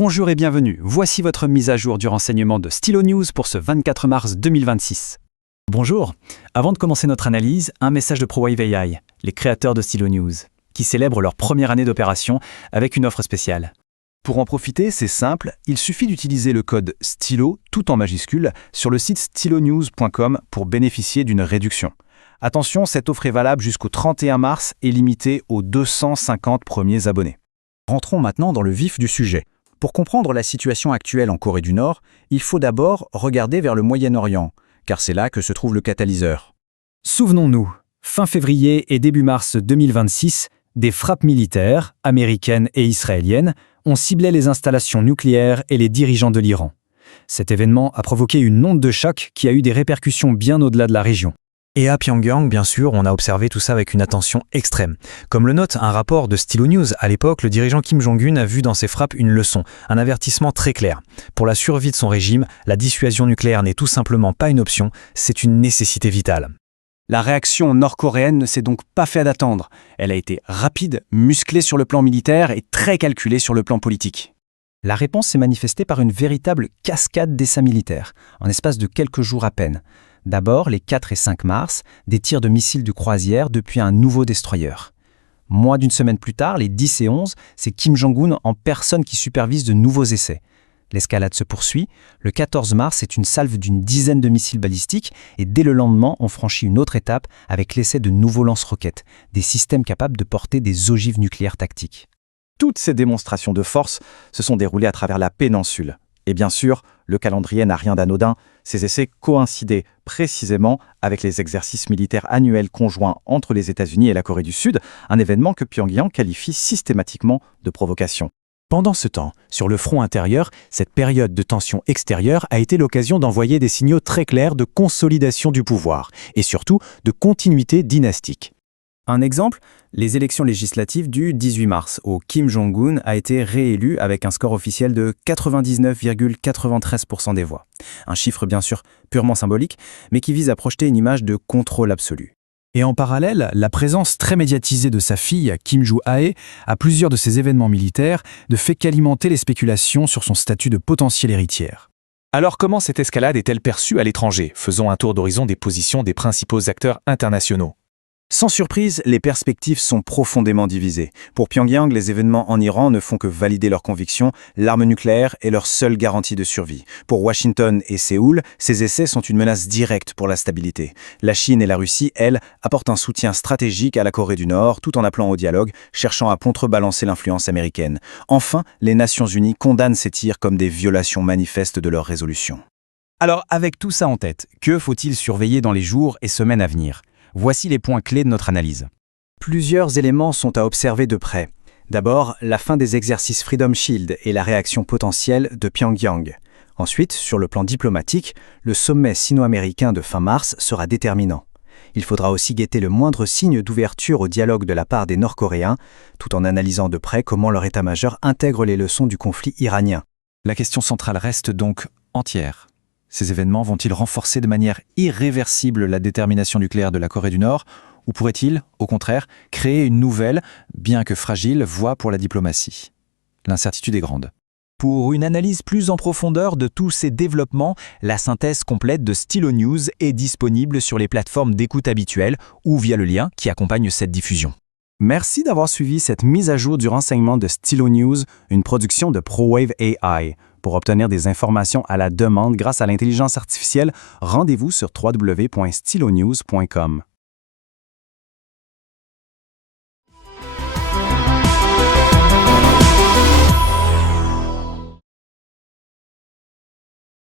Bonjour et bienvenue, voici votre mise à jour du renseignement de Stylo News pour ce 24 mars 2026. Bonjour, avant de commencer notre analyse, un message de ProWave AI, les créateurs de Stylo News, qui célèbrent leur première année d'opération avec une offre spéciale. Pour en profiter, c'est simple, il suffit d'utiliser le code STYLO, tout en majuscule, sur le site stylonews.com pour bénéficier d'une réduction. Attention, cette offre est valable jusqu'au 31 mars et limitée aux 250 premiers abonnés. Rentrons maintenant dans le vif du sujet. Pour comprendre la situation actuelle en Corée du Nord, il faut d'abord regarder vers le Moyen-Orient, car c'est là que se trouve le catalyseur. Souvenons-nous, fin février et début mars 2026, des frappes militaires, américaines et israéliennes, ont ciblé les installations nucléaires et les dirigeants de l'Iran. Cet événement a provoqué une onde de choc qui a eu des répercussions bien au-delà de la région. Et à Pyongyang, bien sûr, on a observé tout ça avec une attention extrême. Comme le note un rapport de Stylo News, à l'époque, le dirigeant Kim Jong-un a vu dans ces frappes une leçon, un avertissement très clair. Pour la survie de son régime, la dissuasion nucléaire n'est tout simplement pas une option, c'est une nécessité vitale. La réaction nord-coréenne ne s'est donc pas fait d'attendre. Elle a été rapide, musclée sur le plan militaire et très calculée sur le plan politique. La réponse s'est manifestée par une véritable cascade d'essais militaires, en espace de quelques jours à peine. D'abord, les 4 et 5 mars, des tirs de missiles de croisière depuis un nouveau destroyer. Moins d'une semaine plus tard, les 10 et 11, c'est Kim Jong-un en personne qui supervise de nouveaux essais. L'escalade se poursuit. Le 14 mars, c'est une salve d'une dizaine de missiles balistiques et dès le lendemain, on franchit une autre étape avec l'essai de nouveaux lance-roquettes, des systèmes capables de porter des ogives nucléaires tactiques. Toutes ces démonstrations de force se sont déroulées à travers la péninsule. Et bien sûr, le calendrier n'a rien d'anodin. Ces essais coïncidaient précisément avec les exercices militaires annuels conjoints entre les États-Unis et la Corée du Sud, un événement que Pyongyang qualifie systématiquement de provocation. Pendant ce temps, sur le front intérieur, cette période de tension extérieure a été l'occasion d'envoyer des signaux très clairs de consolidation du pouvoir et surtout de continuité dynastique. Un exemple, les élections législatives du 18 mars, où Kim Jong-un a été réélu avec un score officiel de 99,93% des voix. Un chiffre bien sûr purement symbolique, mais qui vise à projeter une image de contrôle absolu. Et en parallèle, la présence très médiatisée de sa fille, Kim Joo-ae, à plusieurs de ces événements militaires ne fait qu'alimenter les spéculations sur son statut de potentielle héritière. Alors comment cette escalade est-elle perçue à l'étranger? Faisons un tour d'horizon des positions des principaux acteurs internationaux. Sans surprise, les perspectives sont profondément divisées. Pour Pyongyang, les événements en Iran ne font que valider leurs convictions, l'arme nucléaire est leur seule garantie de survie. Pour Washington et Séoul, ces essais sont une menace directe pour la stabilité. La Chine et la Russie, elles, apportent un soutien stratégique à la Corée du Nord, tout en appelant au dialogue, cherchant à contrebalancer l'influence américaine. Enfin, les Nations Unies condamnent ces tirs comme des violations manifestes de leurs résolutions. Alors, avec tout ça en tête, que faut-il surveiller dans les jours et semaines à venir ? Voici les points clés de notre analyse. Plusieurs éléments sont à observer de près. D'abord, la fin des exercices Freedom Shield et la réaction potentielle de Pyongyang. Ensuite, sur le plan diplomatique, le sommet sino-américain de fin mars sera déterminant. Il faudra aussi guetter le moindre signe d'ouverture au dialogue de la part des Nord-Coréens, tout en analysant de près comment leur état-major intègre les leçons du conflit iranien. La question centrale reste donc entière. Ces événements vont-ils renforcer de manière irréversible la détermination nucléaire de la Corée du Nord ou pourraient-ils, au contraire, créer une nouvelle, bien que fragile, voie pour la diplomatie? L'incertitude est grande. Pour une analyse plus en profondeur de tous ces développements, la synthèse complète de Stylo News est disponible sur les plateformes d'écoute habituelles ou via le lien qui accompagne cette diffusion. Merci d'avoir suivi cette mise à jour du renseignement de Stylo News, une production de ProWave AI. Pour obtenir des informations à la demande grâce à l'intelligence artificielle, rendez-vous sur www.stylonews.com.